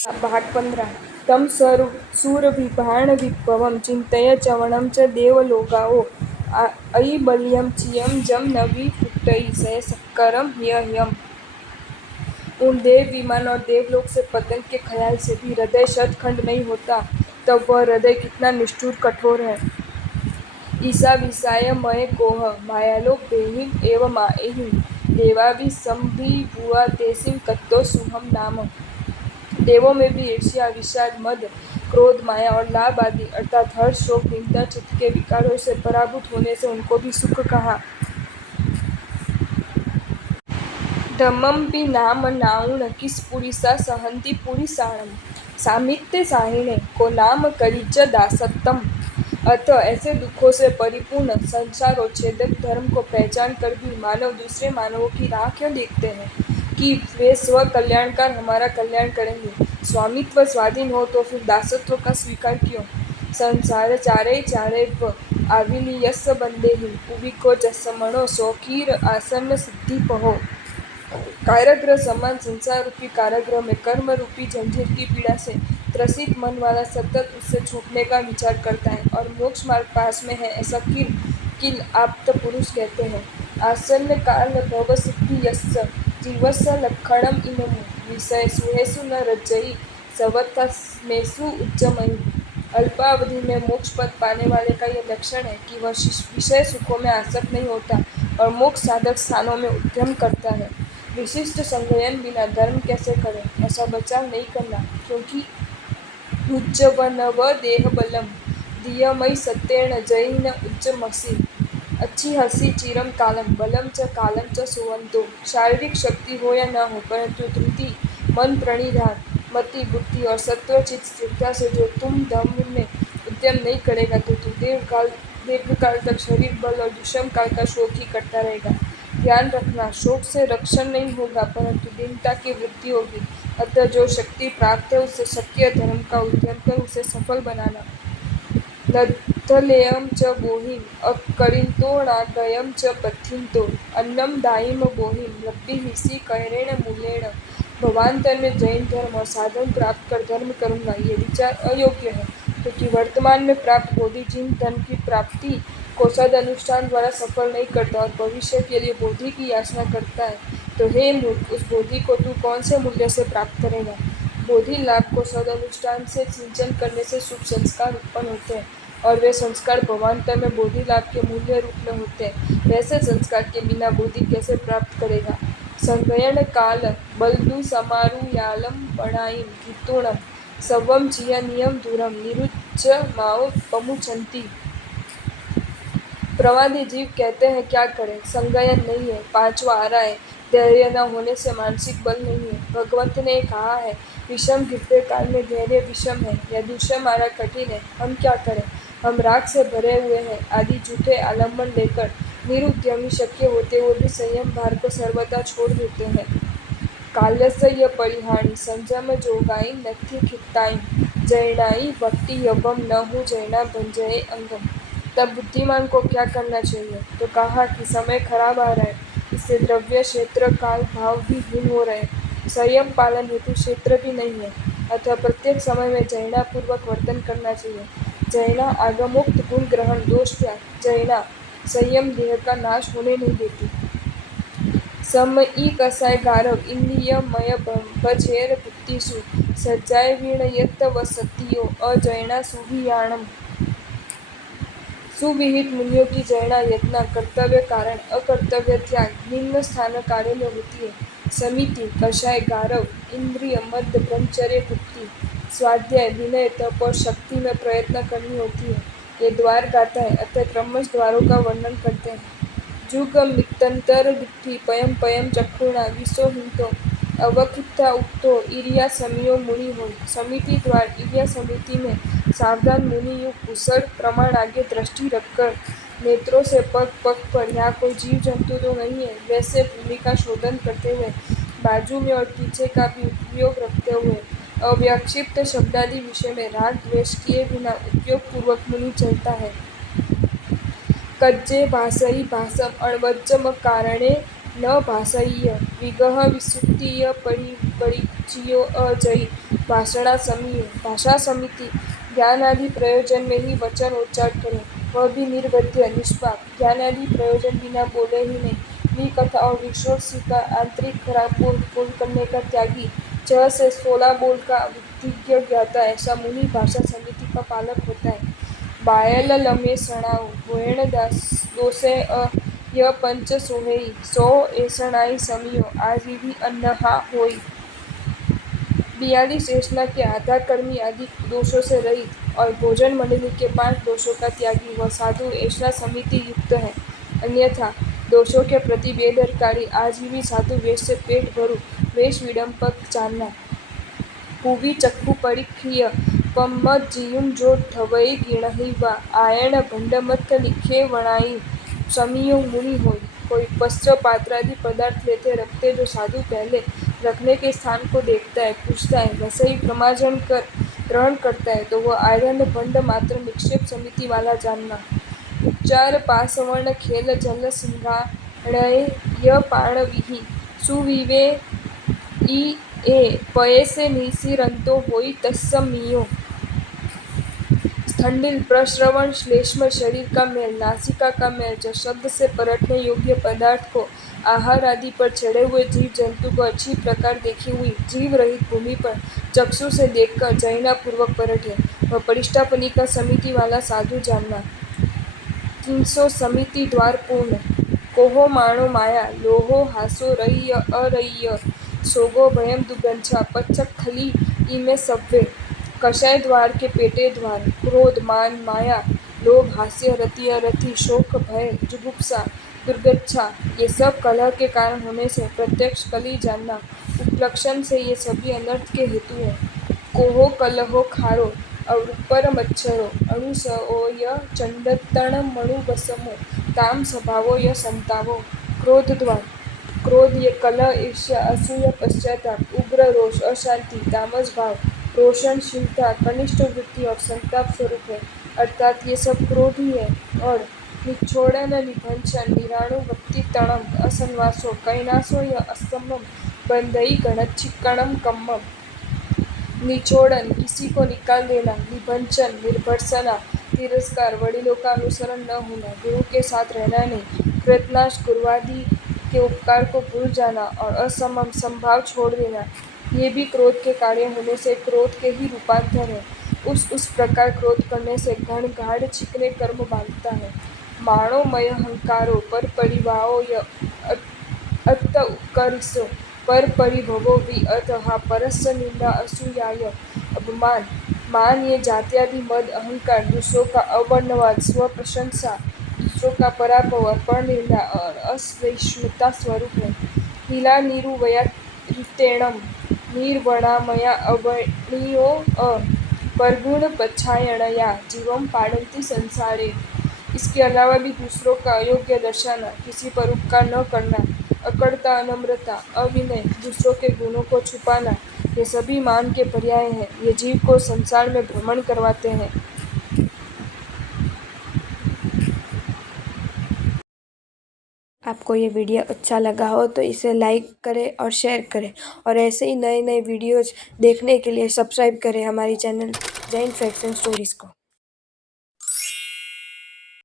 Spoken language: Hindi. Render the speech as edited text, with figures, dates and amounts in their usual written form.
भाग 15 तं सूरविभाणविभवं चिन्तय चवणं च देवलोकाओ अयि बलियं चियं जम नवी फुट्टई सय सक्करम ह्ययम्। उन देव विमान और देवलोक से पतन के ख्याल से भी हृदय शतखंड नहीं होता, तब वह हृदय कितना निष्ठुर कठोर है। ईसा विसाय मय कोह मायालोक देहिं एव माएहिं देवाभि संभिभुआ तेसिं कत्तो सुहम नाम। देवों में भी ईर्ष्या, विषाद, मद, क्रोध, माया और लाभ आदि अर्थात हर्ष, शोक, निंदा, चित्त के विकारों से पराभूत होने से उनको भी सुख कहा। धम्मंपि नाम नाउण किसपुरिसा सहन्ति पुरिसाणम सामित्य साहिणे को नाम करिच दासत्तम। अतः ऐसे दुखों से परिपूर्ण संसारोच्छेदक धर्म को पहचान कर भी मानव दूसरे मानवों की राह क्यों देखते हैं कि वे स्व कल्याणकार हमारा कल्याण करेंगे। स्वामित्व स्वाधीन हो तो फिर दासत्व का स्वीकार क्यों। संसार चारे चारेव आविलियस बंदेहि उबिको जसमणो सौखीर आसन्न सिद्धि पहो। कारागृह समान संसार रूपी कारागृह में कर्म रूपी जंजीर की पीड़ा से त्रसित मन वाला सतत उससे छूटने का विचार करता है और मोक्ष मार्ग पास में है ऐसा किल आप्त पुरुष कहते हैं। आसन्न काल भव सिद्धि यस्य जीवस्य लक्षणम इममु विषय सुहेसु न रज्जई सवतस्मेसु उच्चमयि। अल्पावधि में मोक्ष पद पाने वाले का यह लक्षण है कि वह विषय सुखों में आसक्त नहीं होता और मोक्ष साधक स्थानों में उद्यम करता है। विशिष्ट संयम बिना धर्म कैसे करें, ऐसा बचाव नहीं करना, क्योंकि उच्चवनव देह बलम दियमयि सत्येन जयिन उच्चमसि अच्छी हंसी चिरम कालम बलम च सुवंतो। शारीरिक शक्ति हो या न हो, परंतु धृति, मन प्रणिधान, मति, बुद्धि और सत्वचित स्थिरता से जो तुम धर्म में उद्यम नहीं करेगा तो तू दीर्घकाल तक शरीर बल और दुष्म काल का शोक ही करता रहेगा। ध्यान रखना, शोक से रक्षण नहीं होगा परंतु दीनता की वृद्धि होगी। अतः जो शक्ति प्राप्त है उससे शक्य धर्म का उद्यम कर उसे सफल बनाना। नद्धलेयं च बोहिं अकरिंतोणागयं च पथिंतो अन्नम दायिम बोहिं लब्भिहिसि कैरेण मूलेण। भवांतर में जैन धर्म और साधन प्राप्त कर धर्म करूंगा, ये विचार अयोग्य है, क्योंकि वर्तमान में प्राप्त बोधि जिन धर्म की प्राप्ति को सद अनुष्ठान द्वारा सफल नहीं करता और भविष्य के लिए बोधि की याचना करता है, तो हे मूर्ख, उस बोधि को तू कौन से मूल्य से प्राप्त करेगा। बोधि लाभ को सद अनुष्ठान से सिंचन करने से शुभ संस्कार उत्पन्न होते हैं और वे संस्कार भवांतर में बोधि लाभ के मूल्य रूप में होते हैं। वैसे संस्कार के बिना बोधि कैसे प्राप्त करेगा। संगयन काल बलदु समारुयालम पणाइम कितुणम सवम चिया नियम दूरम निरुच्च माओ पमुचंती। प्रवादी जीव कहते हैं क्या करें, संगयन नहीं है, पांचवा आ रहा है, धैर्य न होने से मानसिक बल नहीं है। भगवंत ने कहा है विषम गिरते काल में धैर्य विषम है या दुष्म आरा कठिन है, हम क्या करें, हम राग से भरे हुए हैं आदि झूठे आलम्बन लेकर निरुद्यमी शक्य होते हुए भी संयम भार को सर्वथा छोड़ देते हैं। काल्यस्य परिहाणी संयम जोगाई नथि खित्ताई जैनाई भक्ति यवम न हो जैना भंजये अंगम। तब बुद्धिमान को क्या करना चाहिए, तो कहा कि समय खराब आ रहा है, इससे द्रव्य क्षेत्र काल भाव भी हीन हो रहे हैं, संयम पालन हेतु क्षेत्र भी नहीं है, अतः प्रत्येक समय में जैना पूर्वक वर्तन करना चाहिए। जैना आगमोक्त गुण ग्रहण दोष त्याग, जैना संयम देह का नाश होने नहीं देती। समई कसाय गारव इंद्रियमय भजेर बुद्धिसु सज्जाय वीणयत वसतियो अजैना सुभियाणम। सुविहित मुनियों की जैना यत्न कर्तव्य कारण अकर्तव्य त्याग निम्न स्थान कार्य में होती है। समिति, कषाय, गारव, इंद्रिय, मद, ब्रह्मचर्य, गुप्ति, स्वाध्याय, विनय, तप और शक्ति में प्रयत्न करनी होती है। ये द्वार गाता है, अतः क्रमश द्वारों का वर्णन करते हैं। जुग मिक्तंतर दिट्ठि पयम पयम चक्षुणा विसो हिंतो अवकित्था उक्तो इरिया समियो मुनि हो। समिति द्वार इरिया समिति में सावधान मुनि युग कुशल प्रमाण आगे दृष्टि रखकर नेत्रों से पग पग पर यहाँ कोई जीव जंतु तो नहीं है वैसे भूमि का शोधन करते हुए बाजू में और पीछे का भी उपयोग रखते हुए अव्याक्षिप्त शब्दादि विषय में राग द्वेष किए बिना उपयोग पूर्वक मुनि चलता है। कज्जे भासई भासम अणवज्जम कारणे न भासय्य विगह विसुप्तिय परिचियो अजयी भाषणा समीयो, भाषा समिति, ज्ञान आदि प्रयोजन में ही वचन उच्चार करें, वह भी निर्बध्य निष्पाप, ज्ञान आदि प्रयोजन बिना बोले ही नहीं। विकथा और विश्वसी का आंतरिक खराब बोल बोल करने का त्यागी, 6 से 16 बोल का विधिज्ञ ज्ञाता, ऐसा मुनि भाषा समिति का पालक होता है। बायल लमे सणाओ, वेण दोषे य पंच सोहेई, 100 ऐसणाई समियो, आजीवी अन्नहा होई। 42 ऐसना के आधा कर्मी आदि दोषों से रहित और भोजन मंडली के 5 दोषों का त्यागी वह साधु ऐसना समिति युक्त है। अन्यथा दोषों के प्रति बेदरकारी, आजीवी साधु वेश से पेट भरू, वेश विडंबक जानना। भुवि चक्षु परीक्षीय पम्मज्जियुं जो ढवई गिणहिवा, आयण भंडमथ निखे वणाई, समियो मुनि होई। कोई वस्त्र पात्र आदि पदार्थ लेते रखते जो साधु पहले रखने के स्थान को देखता है, पूछता है, वैसे ही प्रमार्जन कर ग्रहण करता है, तो वह आयरन भंड मात्र निक्षेप समिति वाला जानना। उच्चार पासवर्ण खेल जल सिंहाड़य य पाणविहि, सुविवे ई ए पयसे निसिरंतो होई तत्समियो। स्थंडिल प्रश्रवण श्लेष्म शरीर का मैल, नासिका का मैल, जो शब्द से परटने योग्य पदार्थ को आहार आदि पर चढ़े हुए जीव जंतु को अच्छी प्रकार देखी हुई जीव रहित भूमि पर चक्षु से देखकर जयना पूर्वक परटे, वह परिष्टापनी का समिति वाला साधु जानना। 300 समिति द्वार पूर्ण, कोहो माणो माया, लोहो हासो रय्य अरय्य, सोगो भयम दुगंछा, पच्चक खली इमे सव्वे। कषाय द्वार के पेटे द्वार, क्रोध मान माया लोभ हास्य रति अरथि शोक भय जुगुप्सा दुर्गच्छा, ये सब कलह के कारण होने से प्रत्यक्ष कली जानना। उपलक्षण से ये सभी अनर्थ के हेतु हैं। कोहो कलहो खारो, अवृपर मच्छरो, अणुसओ य चंडतण मणुवसमो, ताम स्वभावो य संतावो। क्रोध द्वार, क्रोध ये कलह ईर्ष्या असूया पश्चाताप उग्र रोष अशांति तामस भाव रोशनशीलता कनिष्ठ वृत्ति और संताप स्वरूप है, अर्थात ये सब क्रोध ही है। और निच्छोड़न निभंसन निराणु वक्ति तणम असन्वासो कैनासो य अस्तमम बंधई गणच्छिक्कणम कम्मम। निचोड़न किसी को निकाल देना, निभंसन निर्भर्सना तिरस्कार, वडीलों का अनुसरण न होना, गुरु के साथ रहना नहीं, कृतनाश गुरुवादि के उपकार को भूल जाना और असमम संभाव छोड़ देना, ये भी क्रोध के कार्य होने से क्रोध के ही रूपांतर है। उस प्रकार क्रोध करने से घन गाढ़ छिकने कर्म बांधता है। माणो मय हंकारो पर परिवाओ य अत्त उत्कर्षो पर परिभवो वि अतः परस्य निंदा असूयाय अपमान। मान ये जात्यादि मद अहंकार, दूसरों का अवर्णवाद, स्व प्रशंसा, दूसरों का पराभव और परनिंदा और असहिष्णुता स्वरूप है। हिला निरुवया ऋतेणम निर्वणामया अवणीयो परगुण पच्छायणया जीवम पाड़न्ति संसारे। इसके अलावा भी दूसरों का अयोग्य दर्शाना, किसी पर उपकार न करना, अकड़ता अनम्रता अविनय, दूसरों के गुणों को छुपाना, ये सभी मान के पर्याय हैं। ये जीव को संसार में भ्रमण करवाते हैं। आपको ये वीडियो अच्छा लगा हो तो इसे लाइक करें और शेयर करें, और ऐसे ही नए नए वीडियोज़ देखने के लिए सब्सक्राइब करें हमारी channel Jain facts and stories को।